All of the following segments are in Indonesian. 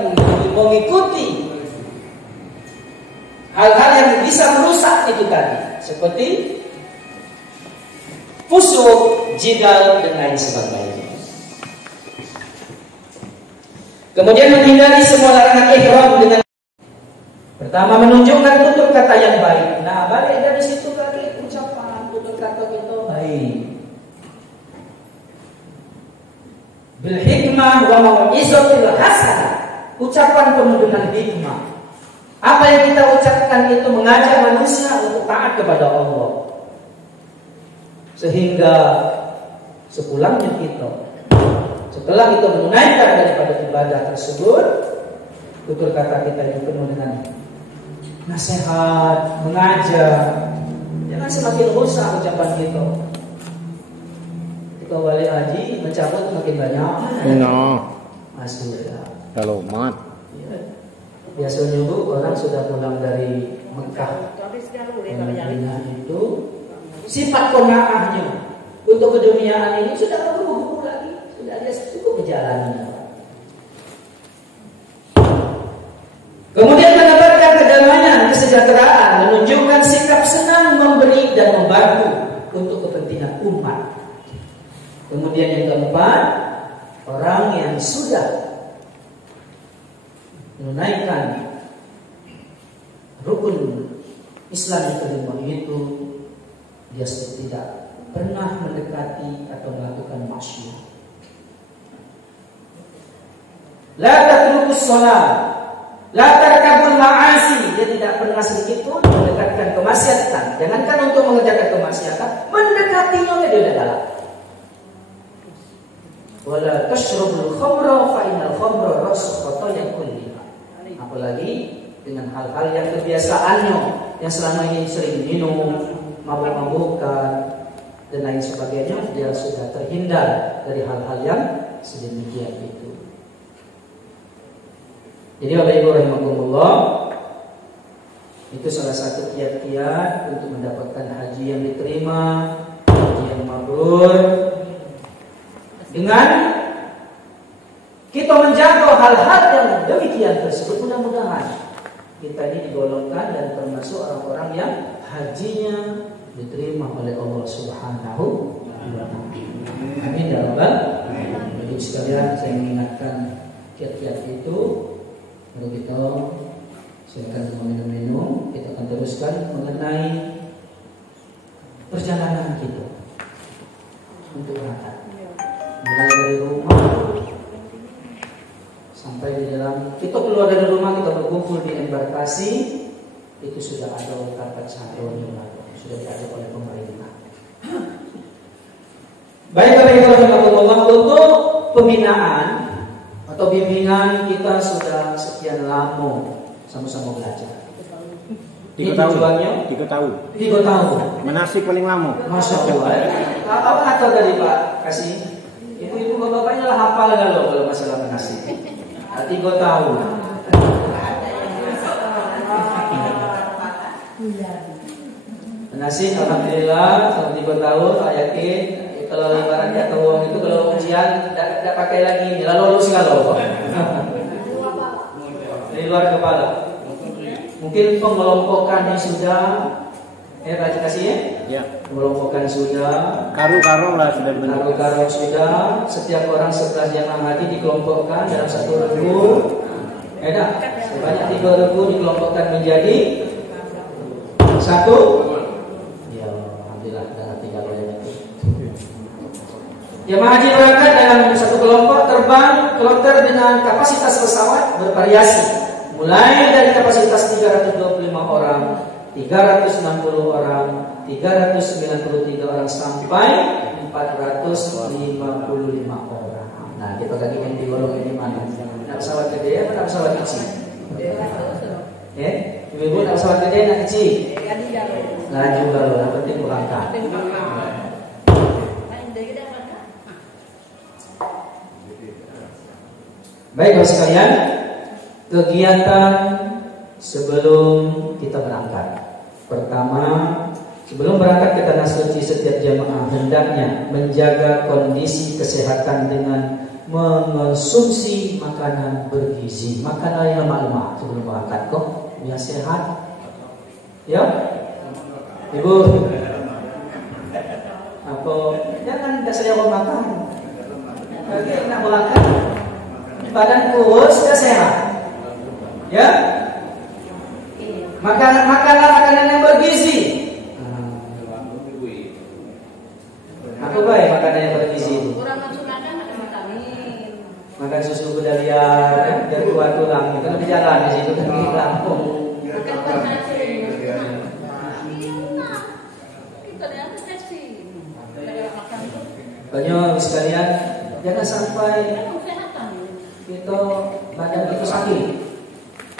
kita mengikuti hal-hal yang bisa merusak itu tadi, seperti fusuk, jidal, dan lain sebagainya. Kemudian menghindari semua larangan ihram dengan pertama menunjukkan tutur kata yang baik. Nah, balik dari situ lagi ucapan tutur kata kita baik. Bil hikmah wa mau'izatil hasanah. Ucapan penuh dengan hikmah. Apa yang kita ucapkan itu mengajak manusia untuk taat kepada Allah. Sehingga sepulangnya kita, setelah kita menunaikan daripada ibadah tersebut, tutur kata kita itu penuh dengan nasihat, mengajak. Jangan semakin rusak ucapan kita. Kita balik haji, mencabut makin banyak. Masih ya. Kalau mat. Biasanya bu, orang sudah pulang dari Mekah, Madinah itu sifat qanaahnya untuk keduniaan ini sudah berhubung lagi, sudah dia cukup menjalani. Kemudian menebarkan kedamaian, kesejahteraan, menunjukkan sikap senang memberi dan membantu untuk kepentingan umat. Kemudian yang keempat, orang yang sudah menunaikan rukun Islam yang kelima itu, dia tidak pernah mendekati atau melakukan maksiat. La tatrukus shalah, la tarkabul ma'asi, dia tidak pernah sedikit pun mendekatkan kemaksiatan. Jangankan untuk mengerjakan kemaksiatan, mendekatinya dia sudah dalam. Wala tashrabul khamra fa innal khamra rasul khataaya kulliha. Apalagi dengan hal-hal yang kebiasaannya, yang selama ini sering minum, mabuk-mabukan dan lain sebagainya, dia sudah terhindar dari hal-hal yang sedemikian itu. Jadi Bapak Ibu rahimakumullah, itu salah satu kiat-kiat untuk mendapatkan haji yang diterima, haji yang mabrur, dengan kita menjaga hal-hal yang demikian tersebut. Mudah-mudahan kita ini digolongkan dan termasuk orang-orang yang hajinya diterima oleh Allah Subhanahu wa Ta'ala. Amin ya rabbal alamin. Jadi sekalian saya mengingatkan kiat-kiat itu. Lalu kita silakan semua minum-minum. Kita akan teruskan mengenai perjalanan kita untuk berangkat. Mulai dari rumah sampai di dalam, kita keluar dari rumah, kita berkumpul di embarkasi, itu sudah ada karpet syahrul, sudah diajak oleh pemerintah. Baik, Bapak untuk pembinaan atau bimbingan kita sudah sekian lama sama-sama belajar. 3 tahun. 3 tahun. Manasik paling lama. Masya Allah. Apa kata dari Pak Kasih? Ibu-ibu bapak-bapaknya lah hafal kalau masalah manasik. 3 tahun. Manasik alhamdulillah selama 3 tahun. Saya yakin kalau ibaratnya atau uang itu kalau ujian tidak pakai lagi, lalu lulus kalau dari luar kepala. Mungkin pengelompokannya sudah, Pak kasih ya? Ya. Pengelompokan sudah. Karo-karo lah sudah benar. Karo-karo sudah. Setiap orang 11 jamaah haji dikelompokkan dalam 1 regu. Sebanyak 3 regu dikelompokkan menjadi 1. Ya, alhamdulillah dengan 3 banyak itu. Jamaah haji berangkat dalam 1 kelompok terbang kloter dengan kapasitas pesawat bervariasi. Mulai dari kapasitas 325 orang, 360 orang, 393 orang sampai 455 orang. Nah, kita lagi yang di golong ini mana? Nak pesawat gede atau nak pesawat kecil? Ibu nak pesawat gede nak kecil? Laju kalau, yang penting berangkat. Baik, Bapak sekalian, kegiatan sebelum kita berangkat. Pertama, sebelum berangkat ke tanah suci, setiap jamaah hendaknya menjaga kondisi kesehatan dengan mengonsumsi makanan bergizi. Makanlah yang lemak-lemak sebelum berangkat kok, biar sehat. Ya, Ibu. Apa? Jangan saya mau makan. Lagi nak berangkat, badan kurus, tidak sehat. Ya, makanlah makanan yang bergizi. Apa baik makanan yang bergizi? Makan susu Gedalia, biar kuat tulang. Kita lebih jalan di situ kan di Lampung. Banyak sekalian, jangan sampai kita badan kita sakit.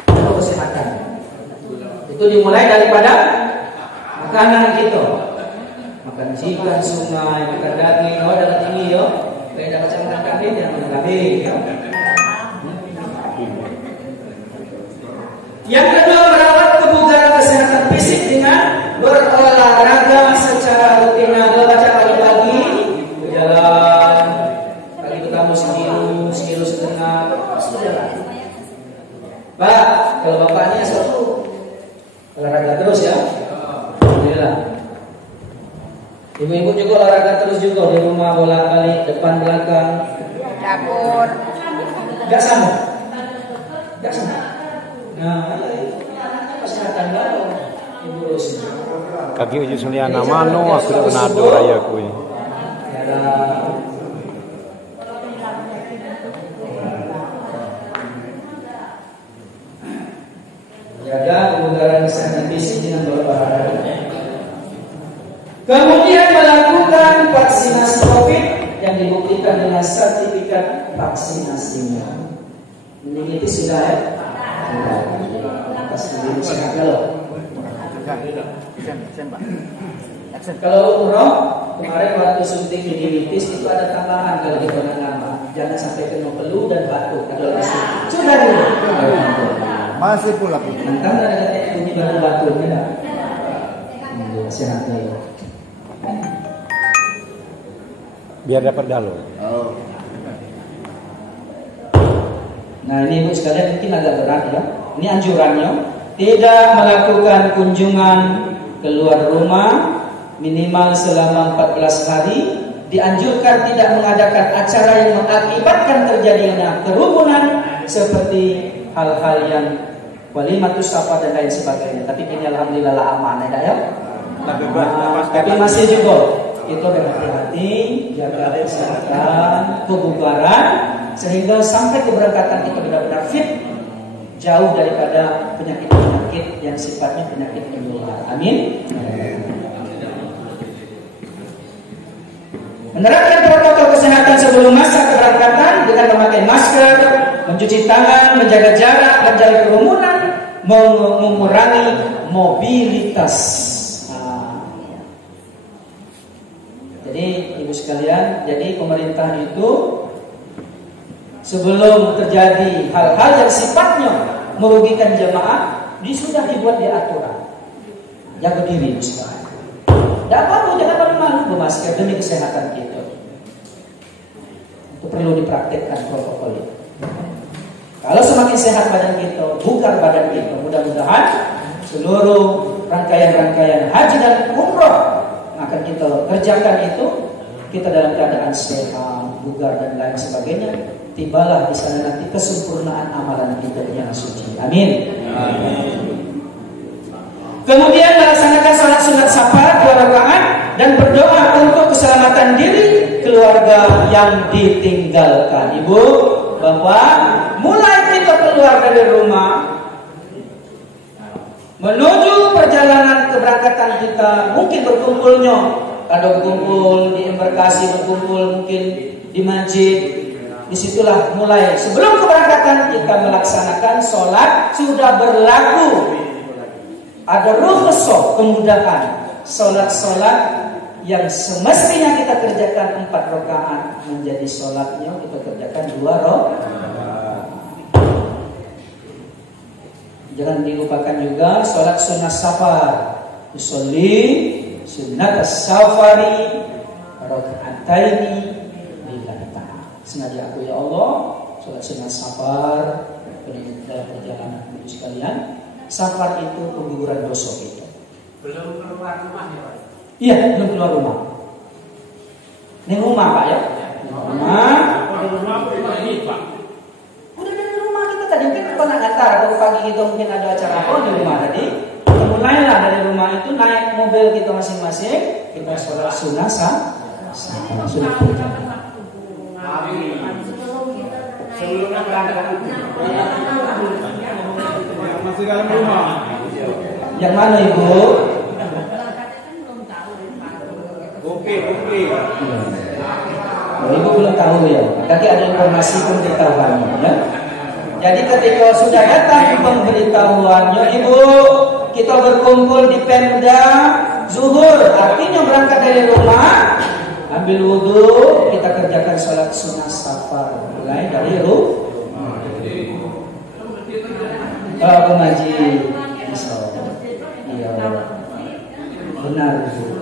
Itu kesehatan. Itu dimulai daripada makanan kita. Makan ikan sungai, makan daging, darah tinggi yo. Beda macam makan kambing, jangan makan kambing. Yang kedua, merawat kebugaran kesehatan fisik dengan berolahraga secara rutin. Baca pagi-pagi, berjalan, kali ketemu sekilo setengah, berjalan. Pak, kalau bapaknya satu olahraga terus ya. Alhamdulillah. Ibu-ibu juga olahraga terus juga di rumah, bolak-balik depan belakang. Dapur. Enggak sama. Enggak sama. Nah, kesehatan baru ibu urus. Kaki uji suliana mano aku dah nado raya kui. Jaga kebugaran kesehatan fisik dengan berolahraga. Kemudian melakukan vaksinasi COVID yang dibuktikan dengan sertifikat vaksinasinya. Ini itu sudah ya. Kalau umroh kemarin waktu suntik meningitis itu ada tambahan kalau di nama. Jangan sampai kena flu dan batuk. Sudah dulu. Masih pula. Nanti ada bunyi batuk ya. Sehat ya. Biar dapat dalo. Oh. Nah ini ibu sekalian mungkin agak berat ya. Ini anjurannya, tidak melakukan kunjungan keluar rumah minimal selama 14 hari. Dianjurkan tidak mengadakan acara yang mengakibatkan terjadinya kerumunan seperti hal-hal yang walimatus syafa dan lain sebagainya. Tapi ini alhamdulillah aman ya. Tapi masih juga kita berhati-hati, jaga kesehatan, kebugaran, sehingga sampai keberangkatan kita benar-benar fit, jauh daripada penyakit-penyakit yang sifatnya penyakit menular. Amin. Menerapkan protokol kesehatan sebelum masa keberangkatan dengan memakai masker, mencuci tangan, menjaga jarak, menjauhi kerumunan, mengurangi mobilitas. Jadi ibu sekalian, jadi pemerintah itu sebelum terjadi hal-hal yang sifatnya merugikan jemaah, sudah dibuat di aturan. Jaga diri ibu sekalian. Tidak apa-apa, jangan malu-malu bermasker demi kesehatan kita. Itu perlu dipraktekkan protokol itu. Kalau semakin sehat badan kita, bugar badan kita, mudah-mudahan seluruh rangkaian-rangkaian haji dan umroh akan kita kerjakan itu, kita dalam keadaan sehat, bugar dan lain sebagainya. Tibalah di sana nanti kesempurnaan amalan kita yang suci. Amin. Kemudian melaksanakan salat sunat safar 2 rakaat dan berdoa untuk keselamatan diri keluarga yang ditinggalkan. Ibu, bapak, mulai kita keluar dari rumah menuju perjalanan keberangkatan kita, mungkin berkumpulnya, kalau berkumpul di embarkasi, berkumpul mungkin di masjid. Disitulah mulai sebelum keberangkatan kita melaksanakan sholat sudah berlaku. Ada rukhsah, kemudahan. Sholat-sholat yang semestinya kita kerjakan 4 rakaat menjadi sholatnya kita kerjakan 2 rakaat. Jangan dilupakan juga sholat sunnah safar. Usolli sunnat safari raka'ataini lillahi ta'ala. sengaja aku ya Allah, sholat sunnah safar dalam perjalanan menuju sekalian. Safar itu pengguguran dosa itu. Belum keluar rumah ya Pak? Iya, belum keluar rumah. Ini rumah Pak ya? Rumah. Ini Pak. Udah dari rumah kita tadi mungkin pernah ngantar kalau pagi kita mungkin ada acara apa di rumah tadi. Kita mulailah dari rumah itu naik mobil kita masing-masing, kita sholat sunnah sunnah perjalanan. Sebelumnya berangkat Masih dalam rumah. Yang mana Ibu? Oke. Oh, Ibu belum tahu ya. Tadi ada informasi pemberitahuannya ya. Jadi ketika sudah datang pemberitahuannya, Ibu, kita berkumpul di Pemda zuhur. Artinya berangkat dari rumah, ambil wudhu, kita kerjakan sholat sunnah safar. Mulai dari rumah. Kalau ke ngaji, iya, benar itu.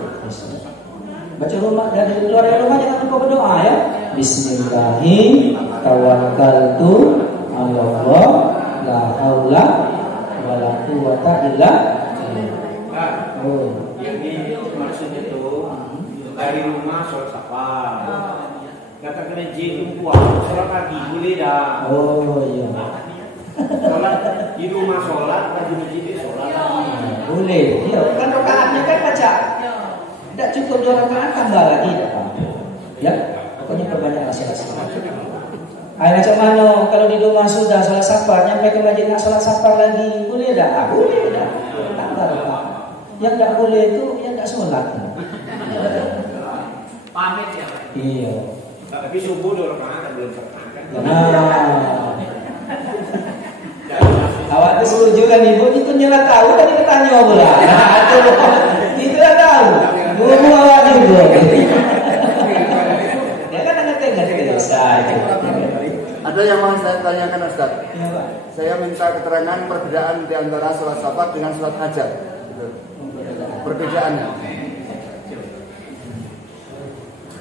Baca rumah dari luar rumah jangan lupa berdoa ya. Bismillahirrahmanirrahim. Tawakkaltu 'ala Allah, la haula wala quwwata illa billah. Oh, Ini maksudnya tuh dari rumah sholat safar. Kata kena jin kuat sholat pagi boleh dah. oh iya. Sholat di rumah sholat, di masjid sholat. Boleh. Iya, kan rakaatnya kan baca. Tidak cukup 2 rakaat tambah lagi ya. Pokoknya perbanyak sholat safar. Ayo macam mana kalau di rumah sudah sholat safar, nyampe ke masjid nak sholat safar lagi, boleh dah? Boleh dah. Tambah rakaat. Yang tak boleh itu yang tak sholat. Pamit ya. Iya. Tapi subuh 2 rakaat belum terangkat. Nah. Awak itu setuju kan Ibu? Itu nyala tahu tadi ketanya pula. Itu lah tahu. Guru awak juga. Ya kan ngerti saja. Ada yang mau saya tanyakan Ustaz. Ya, Pak. Saya minta keterangan perbedaan di antara sholat safar dengan sholat hajat. Gitu. Perbedaannya.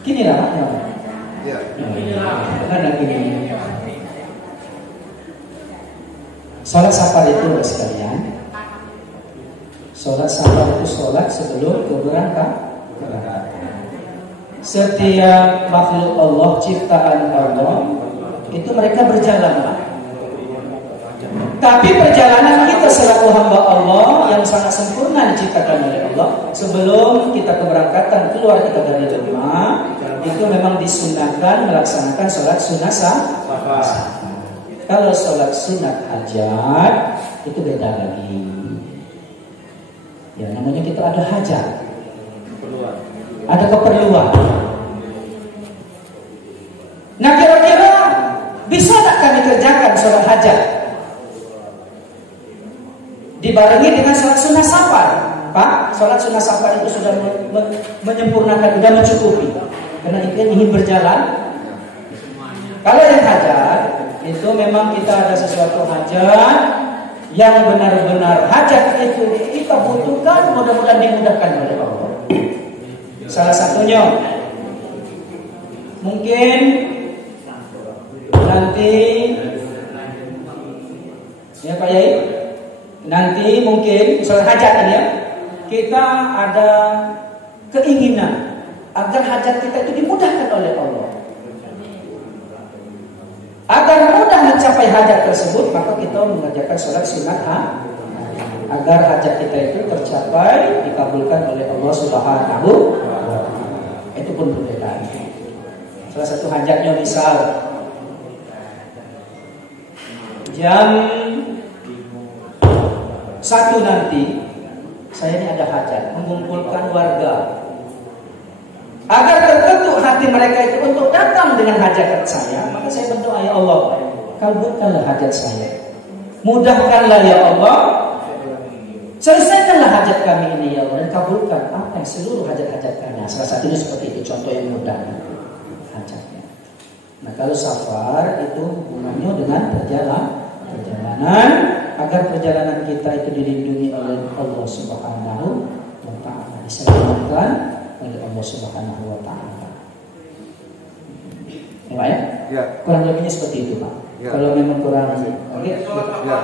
Gini lah, Pak. Ya. Ada gini. Sholat safar itu sekalian. Sholat safar itu sholat sebelum keberangkatan. Setiap makhluk Allah, ciptaan Allah, itu mereka berjalan. Tapi perjalanan kita selaku hamba Allah yang sangat sempurna diciptakan oleh Allah, sebelum kita keberangkatan keluar kita dari rumah, itu memang disunahkan melaksanakan sholat sunnah safar. Kalau sholat sunat hajat itu beda lagi. Ya, namanya kita ada hajat, ada keperluan. Nah, kira-kira bisa tak kami kerjakan sholat hajat dibarengi dengan sholat sunnah safar? Pak, sholat sunnah safar itu sudah menyempurnakan, sudah mencukupi. Karena itu ingin berjalan. Kalau yang hajat itu memang kita ada sesuatu hajat yang benar-benar hajat itu kita butuhkan, mudah-mudahan dimudahkan oleh Allah. Salah satunya mungkin nanti ya Pak Yai, nanti mungkin soal hajat ya, kita ada keinginan agar hajat kita itu dimudahkan oleh Allah. Agar mudah mencapai hajat tersebut, maka kita mengerjakan sholat sunat agar hajat kita itu tercapai, dikabulkan oleh Allah Subhanahu wa Ta'ala. Itu pun perbedaan. Salah satu hajatnya misal jam 1 nanti saya ini ada hajat mengumpulkan warga agar terbentuk hati mereka itu untuk datang dengan hajat saya, maka saya berdoa, ya Allah, kabulkanlah hajat saya, mudahkanlah ya Allah, selesaikanlah hajat kami ini ya Allah, dan kabulkan apa yang seluruh hajat-hajat kami. Salah satunya seperti itu, contoh yang mudah hajatnya. Nah, kalau safar itu hubungannya dengan perjalanan agar perjalanan kita itu dilindungi oleh Allah Subhanahu wa Ta'ala, diselamatkan oleh Allah Subhanahu wa Ta'ala. Ya Pak ya? Ya. Kurang lebihnya seperti itu Pak. Ya. Kalau memang kurang, oke. Ya.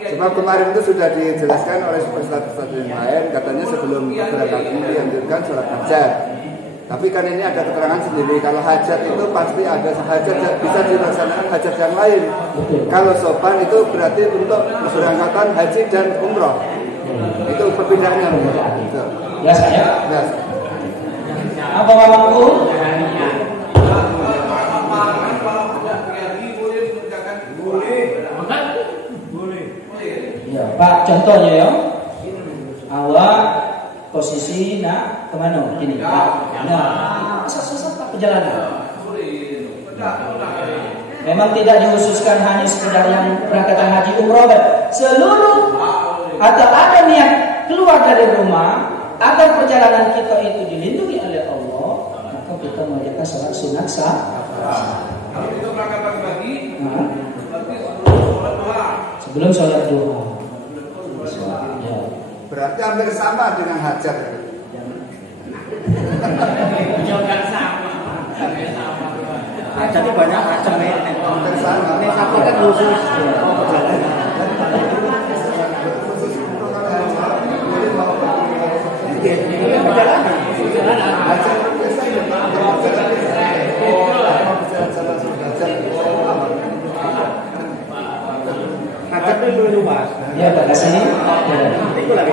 Sebab kemarin itu sudah dijelaskan oleh ustaz-ustaz yang lain, katanya sebelum berangkat ini dianjurkan sholat hajat. Tapi kan ini ada keterangan sendiri, kalau hajat itu pasti ada hajat bisa dilaksanakan hajat yang lain. Betul. Kalau sopan itu berarti untuk keberangkatan haji dan umroh. Itu perbedaannya. Gitu. Jelas Pak ya? Ya. Apa Bapakku? Ya, Pak, contohnya ya. Awak posisi nak kemana? Gini. Nah, sesat perjalanan. Memang tidak dikhususkan hanya sekedar yang berangkatan haji umroh, seluruh atau ada niat keluar dari rumah agar perjalanan kita itu dilindungi oleh Allah, maka kita mengerjakan sholat sunat sah. Kalau kita berangkat pagi, berarti sholat duha. Sebelum sholat duha. Ya. Berarti hampir sama dengan hajat. Jangan sama. Jadi banyak macam ya. Hampir sama. Ini satu kan khusus. Hajat itu luas. Ya, Pak kasih. Itu lagi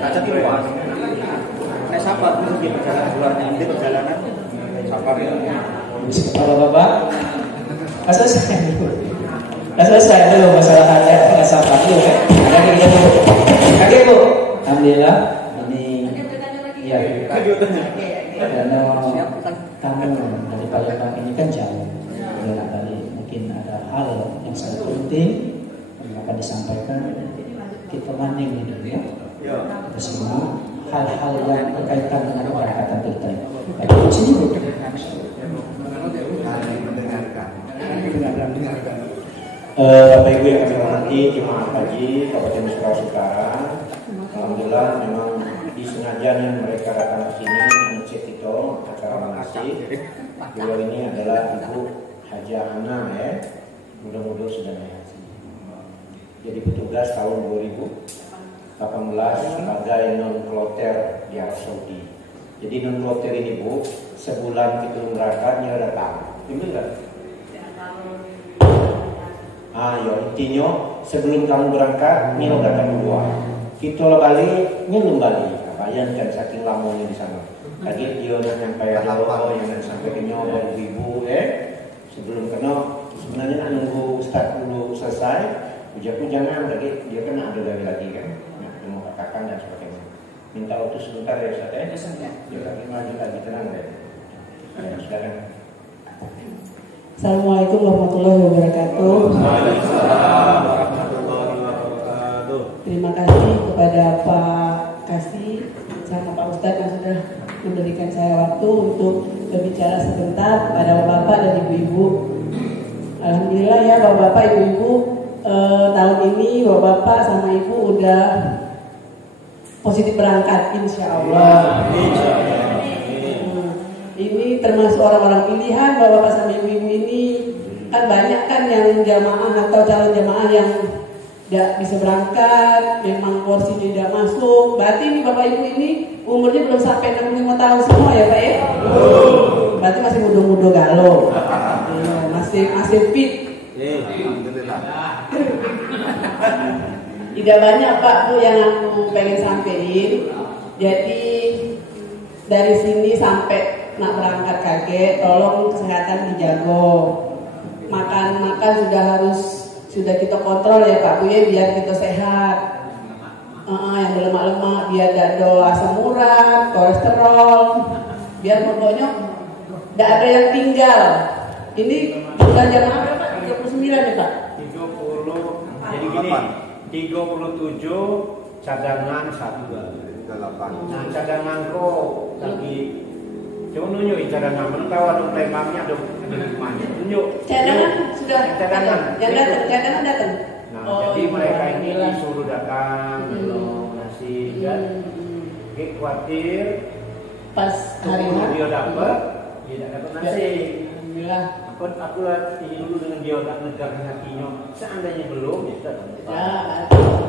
hajat itu luas. Nek sabar itu perjalanan luar nanti perjalanan sabar itu. Kalau Bapak, selesai dulu. Selesai dulu masalah hajat dengan sabar dulu kan. Kaki Bu. Alhamdulillah ini ya. Karena tamu dari Palembang ini kan jauh. Barangkali mungkin ada hal yang sangat penting yang akan disampaikan. Kita maning dulu ya. Kita semua hal-hal yang berkaitan dengan keberangkatan kita. Baik, sini Bu. Bapak Ibu yang kami hormati, jemaah haji Kabupaten Sukabumi Utara, alhamdulillah memang disengajanya mereka datang ke sini mengecek itu acara manasik. Beliau ini adalah Ibu Haja Ana ya, mudah-mudahan sudah naik haji. Jadi petugas tahun 2018 sebagai non kloter di Arab Saudi. Jadi non kloter ini Bu, sebulan itu berangkatnya datang, betul nggak? Ya intinya sebelum kamu berangkat nilo datang dua. Kita balik nilo balik. Bayangkan saking lamanya di sana. Tadi dia nak sampai yang nak sampai ke nyoba ibu sebelum kena sebenarnya nak nunggu start dulu selesai. Jangan lagi dia kena ada lagi kan. Nak mau katakan dan sebagainya. Minta waktu sebentar ya Ustaz Dia lagi maju lagi tenang deh. Silakan. Assalamualaikum warahmatullahi wabarakatuh. Terima kasih kepada Pak Kasih sama Pak Ustadz yang sudah memberikan saya waktu untuk berbicara sebentar kepada Bapak dan Ibu-ibu. Alhamdulillah ya Bapak Ibu-ibu, tahun ini Bapak sama Ibu udah positif berangkat, insya Allah. Ini termasuk orang-orang pilihan Bapak sama Ibu-ibu ini. Kan banyak kan yang jamaah atau calon jamaah yang tidak bisa berangkat, memang porsi tidak masuk. Berarti ini Bapak Ibu ini umurnya belum sampai 65 tahun semua ya Pak ya? Berarti masih muda-muda galau. Masih fit. Tidak banyak Pak Bu yang aku pengen sampein. Jadi dari sini sampai nak berangkat kakek, tolong kesehatan dijaga. Makan sudah kita kontrol ya Pak Bu ya, biar kita sehat. Yang berlemak-lemak biar tidak ada asam urat, kolesterol, biar pokoknya tidak ada yang tinggal. Ini bukan jam berapa Pak? 39 ya Pak? 30. Jadi gini, 37 cadangan 1. Nah cadangan kok lagi coba nunjuk cadangan, mana tahu ada Palembangnya ada rumahnya. Tunjuk. Cadangan sudah cadangan. Yang datang, cadangan datang. Nah, jadi mereka ini disuruh datang nasi kan. Oke, khawatir pas hari dia dapat, dia tidak dapat nasi. Alhamdulillah. Aku ini dulu dengan dia tak negara kakinya. Seandainya belum, ya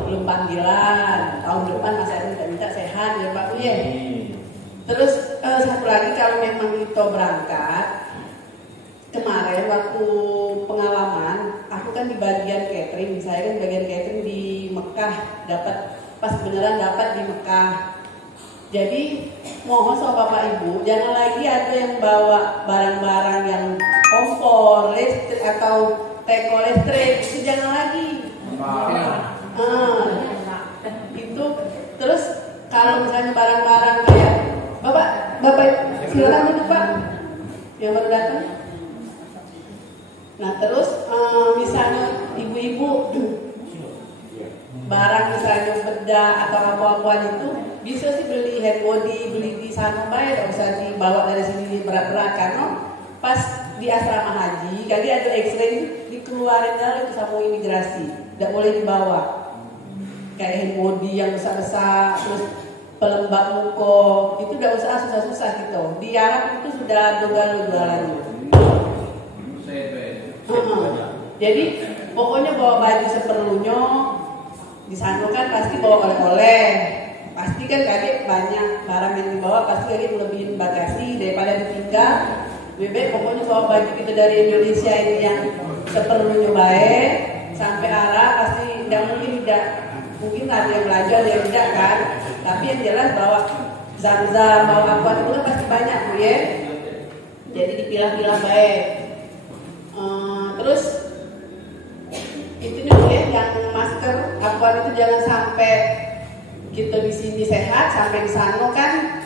belum panggilan. Tahun depan Mas Erwin minta sehat ya Pak Uye. Terus satu lagi kalau memang kita berangkat, kemarin waktu pengalaman, aku kan di bagian catering, saya kan bagian catering di Mekah, pas beneran dapat di Mekah. Jadi mohon sama Bapak Ibu, jangan lagi ada yang bawa barang-barang yang kompor, listrik atau teko listrik, itu jangan lagi. Itu terus kalau misalnya barang-barang kayak Bapak silakan duduk Pak, yang baru datang. Nah terus misalnya ibu-ibu barang misalnya bedah atau apa-apaan itu bisa sih beli hand body, beli di sana baik, tidak usah dibawa dari sini berat-berat karena pas di asrama haji kali ada X-ray dikeluarin dari itu sama imigrasi, tidak boleh dibawa kayak hand body yang besar-besar, terus pelembab muka itu tidak usah susah-susah gitu. Di Arab itu sudah ada jualannya. Jadi pokoknya bawa baju seperlunya. Di sana kan pasti bawa oleh-oleh. Pasti kan kaget banyak barang yang dibawa, pasti kaget melebihin bagasi daripada ditinggal. Bebek pokoknya bawa baju kita dari Indonesia ini yang seperlunya baik sampai Arab pasti mungkin ada yang belajar ada yang tidak kan. Tapi yang jelas bawa zam-zam, bawa apa itu kan pasti banyak Bu ya. Jadi dipilah-pilah baik. Terus itu nih ya, yang masker apa itu jangan sampai kita di sini sehat sampai di sana kan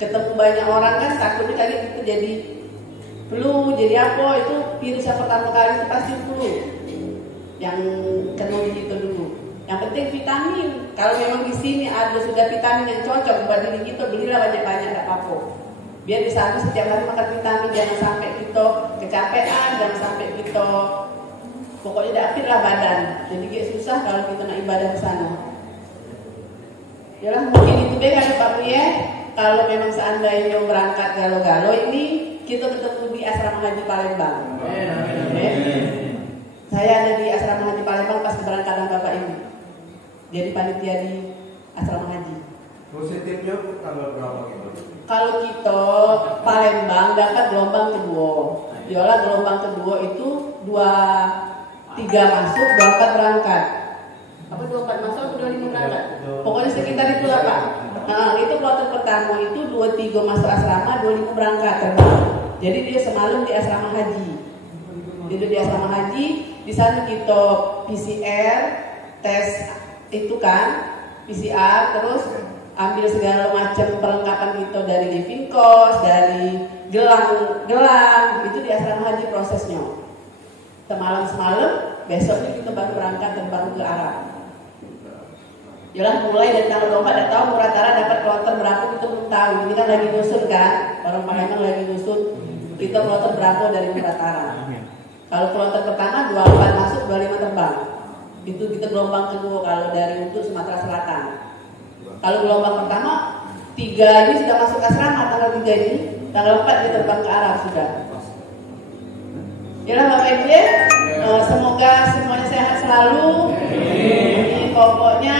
ketemu banyak orang kan takutnya kali itu jadi flu, jadi apa itu virus yang pertama kali itu pasti flu yang kena di kita dulu. Yang penting vitamin. Kalau memang di sini ada sudah vitamin yang cocok buat diri kita, belilah banyak-banyak enggak apa-apa. Biar di sana setiap hari makan vitamin, jangan sampai kita kecapean, jangan sampai kita pokoknya tidak fit lah badan. Jadi kayak susah kalau kita nak ibadah ke sana. Yalah mungkin itu deh kan Pak Pria. Kalau memang seandainya berangkat galo-galo ini kita ketemu di asrama haji Palembang. Saya ada di asrama haji Palembang pas keberangkatan Bapak Ibu. Jadi panitia di asrama haji. Positifnya tanggal berapa gitu? Kalau kita Palembang dapat gelombang kedua. Yola gelombang kedua itu 3 masuk, 24 berangkat. Apa 24 masuk atau 25 berangkat? Pokoknya sekitar itu lah Pak. Itu kloter pertama itu 23 masuk asrama, 25 berangkat terbang. Jadi dia semalam di asrama haji. Itu di asrama haji, di sana kita PCR, tes itu kan, PCR terus ambil segala macam perlengkapan kita dari living cost, dari gelang, itu di asrama haji prosesnya. Semalam, besoknya kita baru berangkat terbang ke Arab. Yalah mulai dari tanggal 24 tidak tahu rata-rata dapat kloter berapa kita belum tahu. Ini kan lagi nyusun kan, orang Palembang lagi nyusun kita kloter berapa dari rata-rata. Kalau kloter pertama 24 masuk, 25 terbang. Itu kita gelombang kedua kalau dari untuk Sumatera Selatan. Kalau gelombang pertama 3 ini sudah masuk asrama tanggal 3 ini, tanggal 4 kita terbang ke Arab sudah. Yalah Bapak Ibu ya, semoga semuanya sehat selalu. Pokoknya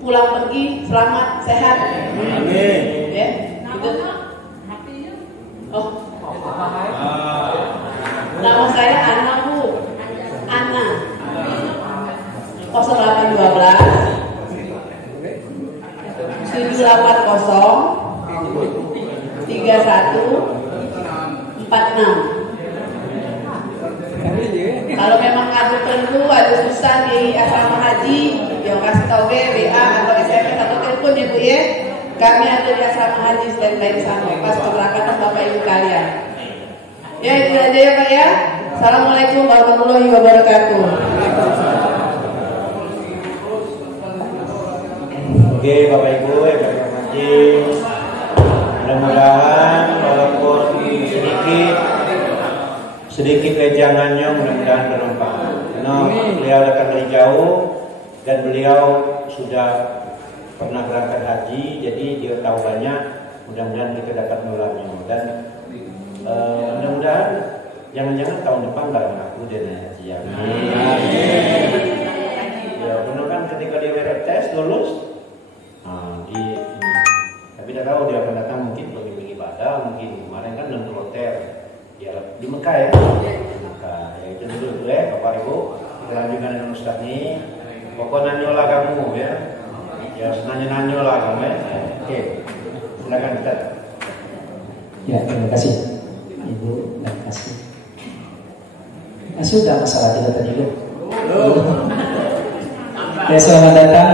pulang pergi selamat sehat. Amin. Ya, itu. Oh. Nama saya Ana Bu. Ana. 0812 780 3146. Kalau memang ada perlu, ada susah di asrama haji, ya kasih tahu WA atau SMS atau telepon ya Bu ya. Kami ada di asrama haji standby di sana pas keberangkatan Bapak Ibu kalian. Ya itu aja ya Pak ya. Assalamualaikum warahmatullahi wabarakatuh. Oke Bapak Ibu yang berhormati, mudah-mudahan walaupun sedikit wejangannya mudah-mudahan bermanfaat. Karena beliau datang dari jauh dan beliau sudah pernah berangkat haji, jadi dia tahu banyak. Mudah-mudahan kita dapat menularnya. Dan Mudah-mudahan jangan-jangan tahun depan bareng aku dan Haji. Amin. Ya benar kan, ketika dia web tes lulus, di ini. Tapi tidak tahu dia akan datang mungkin pemimpin ibadah, mungkin kemarin kan 6 hotel di Mekah ya. Di Mekah. Ya itu dulu Bapak Ibu. Kita lanjutkan dengan Ustaz nih. Pokoknya nanyolah kamu ya. Ya senanya lah kamu ya. Oke. Silakan Ustaz. Ya, terima kasih Ibu, terima kasih. Sudah masalah kita tadi dulu. Ya, selamat datang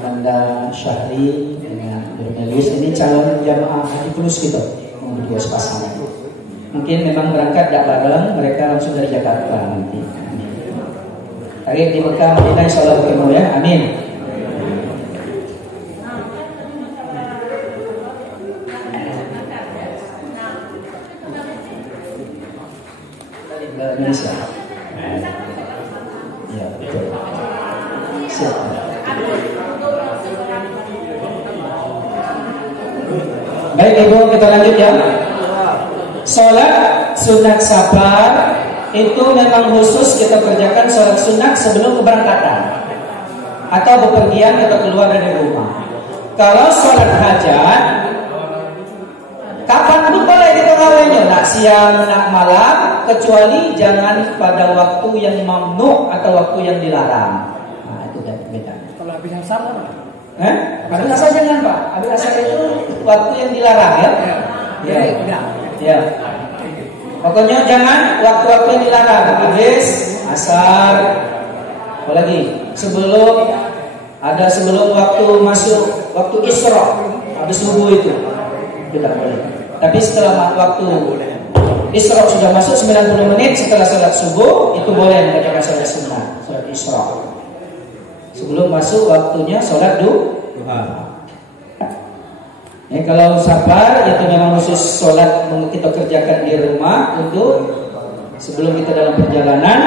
Anda Syahri dengan Bermelius. Ini calon jamaah Haji Plus gitu, berdua sepasang. Mungkin memang berangkat tidak bareng, mereka langsung dari Jakarta nanti. Target di Mekah, Madinah, insya Allah bertemu ya, amin. Indonesia. Ya, betul. Siap. Baik Ibu, kita lanjut ya. Sholat sunat safar itu memang khusus kita kerjakan sholat sunat sebelum keberangkatan atau bepergian atau keluar dari rumah. Kalau sholat hajat, kapan pun boleh kita ngawinnya, nak siang, nak malam, kecuali jangan pada waktu yang mamnu atau waktu yang dilarang. Nah itu beda. Kalau habis asar apa? Habis asar jangan Pak. Habis asar itu waktu yang dilarang ya. Ya. Pokoknya jangan waktu-waktu yang dilarang. Habis asar, apalagi sebelum waktu masuk waktu Isra, habis subuh itu tidak boleh. Tapi setelah waktu Isra sudah masuk 90 menit setelah sholat subuh, itu boleh mengerjakan sholat sunnah, sholat Isra. Sebelum masuk waktunya sholat duha. Kalau safar itu memang khusus sholat kita kerjakan di rumah untuk sebelum kita dalam perjalanan.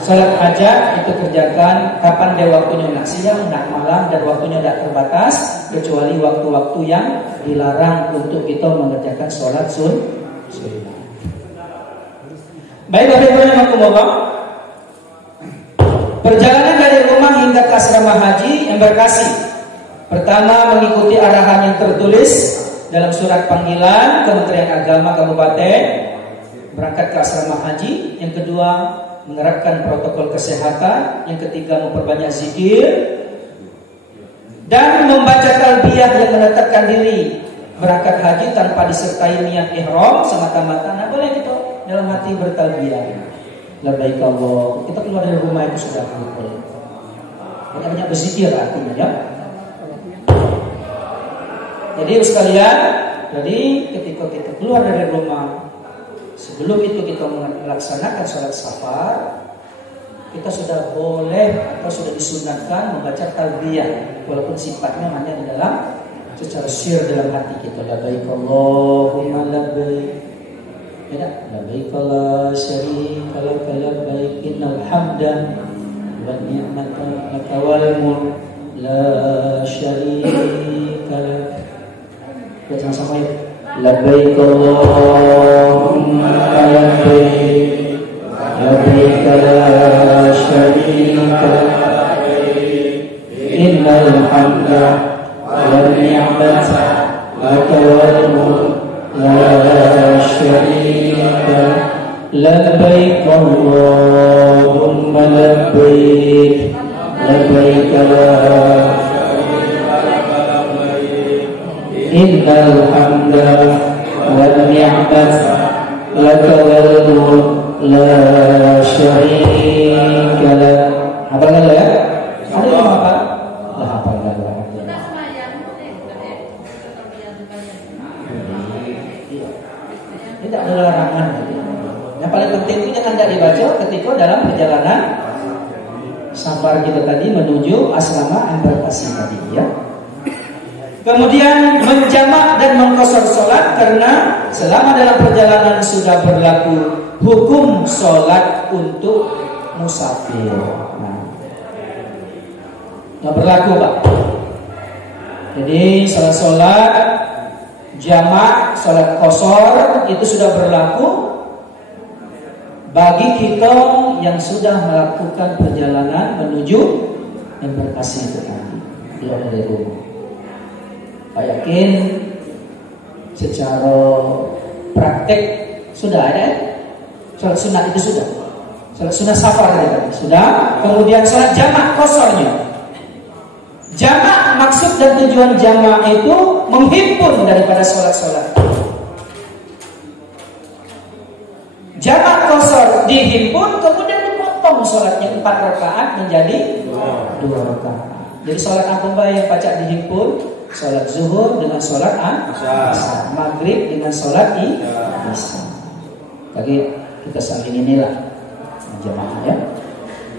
Sholat hajat itu kerjakan kapan dia waktunya, nak siang, nak malam, dan waktunya tidak terbatas kecuali waktu-waktu yang dilarang untuk kita mengerjakan sholat sunnah. Baik Bapak Ibu yang berkumpulan, perjalanan dari rumah hingga ke asrama haji embarkasi. Pertama, mengikuti arahan yang tertulis dalam surat panggilan Kementerian Agama Kabupaten berangkat ke asrama haji. Yang kedua, menerapkan protokol kesehatan. Yang ketiga, memperbanyak zikir dan membaca talbiyah yang menetapkan diri berangkat haji tanpa disertai niat ihram semata-mata. Nah boleh gitu dalam hati bertalbiyah. Labbaik Allah. Kita keluar dari rumah itu sudah boleh. Banyak-banyak berzikir artinya ya. Jadi sekalian, ketika kita keluar dari rumah, sebelum itu kita melaksanakan sholat safar, kita sudah boleh atau sudah disunatkan membaca talbiyah, walaupun sifatnya hanya di dalam secara syir dalam hati kita. Labbaik Allahumma labbaik. Ya, labbaik la syarika lak labbaik innal hamda wan ni'mata laka wal mulk la syarika lak. Baca sama ya. Labbaik Allahumma labbaik labbaik la syarika lak innal hamda wan ni'mata laka wal mulk la syarika labbaik Allahumma labbaik labbaik la innal hamda wan ni'mata laka wal mulk la syarika lak. Hafalkan ya? Ada yang hafal? Lah hafalkan lah. Tidak ada larangan. Yang paling penting itu jangan tidak dibaca ketika dalam perjalanan safar kita tadi menuju asrama embarkasi tadi ya. Kemudian menjamak dan mengqashar sholat karena selama dalam perjalanan sudah berlaku hukum sholat untuk musafir. Nah berlaku Pak. Jadi sholat jamak sholat qashar itu sudah berlaku bagi kita yang sudah melakukan perjalanan menuju embarkasi itu tadi, keluar dari rumah. Saya yakin secara praktek sudah ada. Sholat sunat itu sudah. Sholat sunat safar tadi sudah. Kemudian sholat jamak qasharnya. Jamak, maksud dan tujuan jamak itu menghimpun daripada sholat-sholat. Jamak qashar dihimpun, kemudian dipotong sholatnya 4 rakaat menjadi 2 rakaat. Jadi sholat apa yang pacak dihimpun? Sholat zuhur dengan sholat asar, maghrib dengan sholat isya. Jadi kita saling inilah jamaah ya.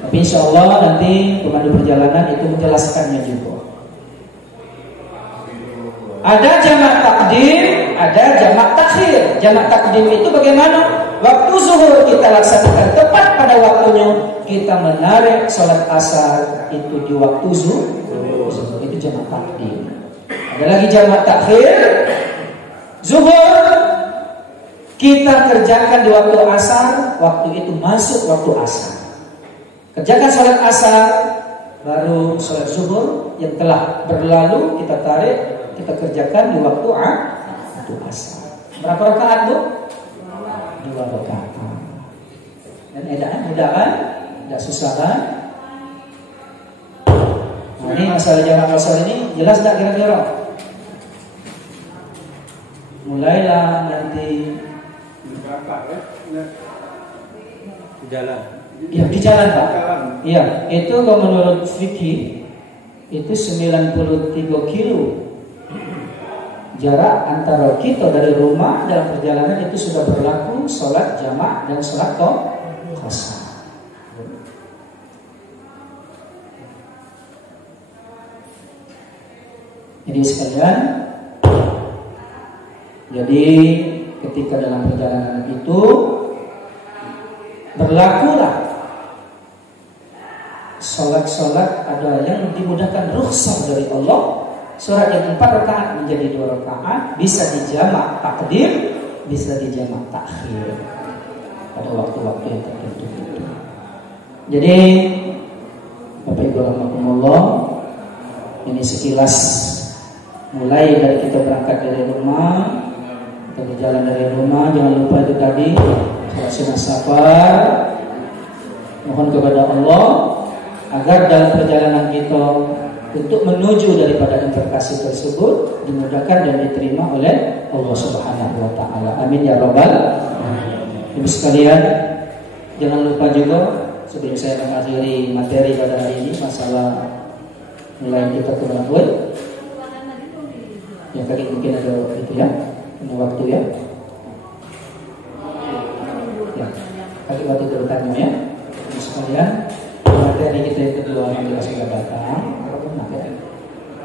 Tapi insya Allah nanti pemandu perjalanan itu menjelaskannya juga. Ada jamak takdim, ada jamak takhir. Jamak takdim itu bagaimana? Waktu zuhur kita laksanakan tepat pada waktunya, kita menarik sholat asar itu di waktu zuhur. Itu jamak takdim. Ada lagi jamak takhir. Zuhur kita kerjakan di waktu asar, waktu itu masuk waktu asar. Kerjakan sholat asar, baru sholat zuhur yang telah berlalu kita tarik, kita kerjakan di waktu asar. Berapa rakaat bu? 2 rakaat. Dan edakan mudah kan? Tidak susah kan? Nah, ini masalah jamak qashar ini jelas tak kira-kira? Mulailah nanti jalan. Ya di jalan Pak. Iya, itu kalau menurut fikih itu 93 kilo jarak antara kita dari rumah dalam perjalanan itu sudah berlaku sholat jamak dan sholat qashar. Jadi sekalian, jadi ketika dalam perjalanan itu berlakulah sholat-sholat ada yang dimudahkan rukhsah dari Allah. Sholat yang 4 rakaat menjadi 2 rakaat, bisa dijamak takdim, bisa dijamak takhir pada waktu-waktu yang tertentu. Jadi Bapak Ibu rahimakumullah, ini sekilas mulai dari kita berangkat dari rumah, kita berjalan dari rumah. Jangan lupa itu tadi sholat sunat safar. Mohon kepada Allah agar dalam perjalanan kita untuk menuju daripada embarkasi tersebut dimudahkan dan diterima oleh Allah Subhanahu wa taala. Amin ya rabbal alamin. Ibu sekalian, jangan lupa juga sebelum saya mengakhiri materi pada hari ini masalah mulai kita ke Bangkut. Yang tadi mungkin ada itu ya, ada waktu ya. Ya, tadi waktu itu bertanya ya. Ibu sekalian, materi kita yang kedua alhamdulillah sudah datang.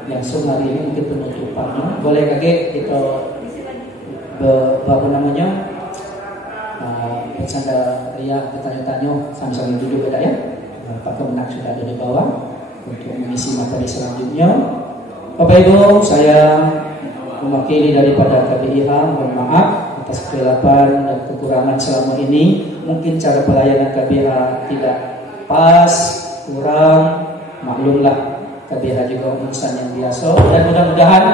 Langsung hari ini mungkin penutupannya. Boleh kakek kita apa namanya bersanda ria bertanya-tanya sambil duduk beda ya. Pak Kemenak sudah ada di bawah untuk mengisi materi selanjutnya. Bapak Ibu, saya mewakili daripada KBIH mohon maaf atas kekeliruan dan kekurangan selama ini. Mungkin cara pelayanan KBIH tidak pas, kurang, maklumlah. KBIH juga urusan yang biasa, dan mudah-mudahan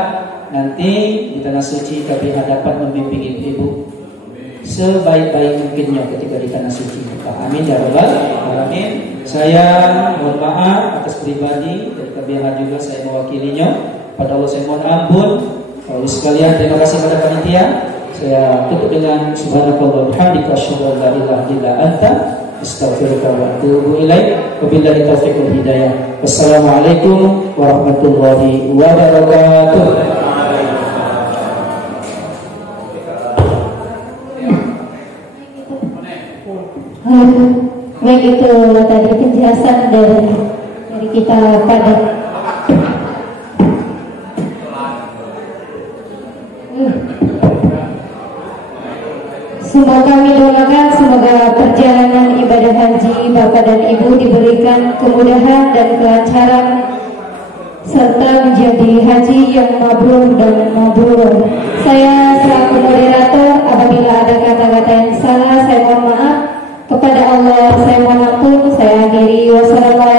nanti di tanah suci KBIH dapat membimbing ibu sebaik-baik mungkinnya ketika di tanah suci. Amin ya rabbal alamin. Saya mohon maaf atas pribadi dari KBIH juga saya mewakilinya. Pada Allah saya mohon ampun. Lalu sekalian terima kasih pada panitia. Saya tutup dengan subhanakallah bihamdika asyhadu an la ilaha illa anta astaghfiruka wa atubu ilaik. Wabillahi taufiq wal hidayah. Wassalamualaikum warahmatullahi wabarakatuh. Baik, itu tadi penjelasan dari kita pada Semoga kami doakan semoga perjalanan ibadah haji Bapak dan Ibu diberikan kemudahan dan kelancaran serta menjadi haji yang mabrur dan mabrur. Saya selaku moderator, apabila ada kata-kata yang salah saya mohon maaf. Kepada Allah saya mohon ampun. Saya akhiri. Wassalamualaikum